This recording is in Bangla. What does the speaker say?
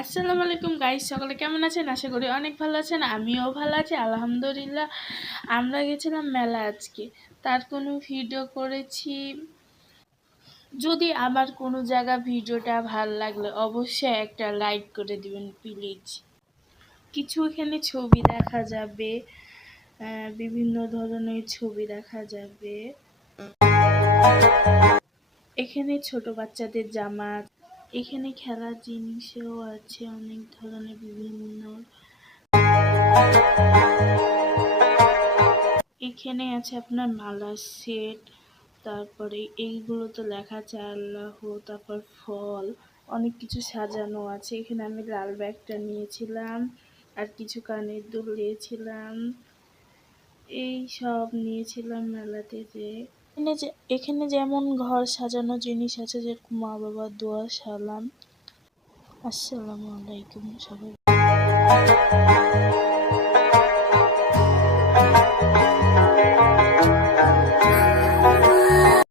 আসসালামু আলাইকুম গাইস, সকলে কেমন আছেন? আশা করি অনেক ভালো আছেন। আমিও ভালো আছি আলহামদুলিল্লাহ। আমরা গেছিলাম মেলা আজকে, তার কোনো ভিডিও করেছি। যদি আমার কোনো জায়গা ভিডিওটা ভালো লাগলে অবশ্যই একটা লাইক করে দিবেন প্লিজ। কিছু এখানে ছবি দেখা যাবে, বিভিন্ন ধরনের ছবি দেখা যাবে। এখানে ছোট বাচ্চাদের জামা, এখানে খেলার জিনিসও আছে অনেক ধরনের বিভিন্ন। এখানে আছে আপনার মালার সেট, তারপরে এইগুলো তো লেখা আছে আল্লাহ, তারপর ফল, অনেক কিছু সাজানো আছে। এখানে আমি লাল ব্যাগটা নিয়েছিলাম, আর কিছু কানের দুল নিয়েছিলাম, এই সব নিয়েছিলাম মেলাতে। যে এখানে যেমন ঘর সাজানো জিনিস আছে, যেরকম মা বাবার দোয়া, সালাম। আসসালামু আলাইকুম সবাই।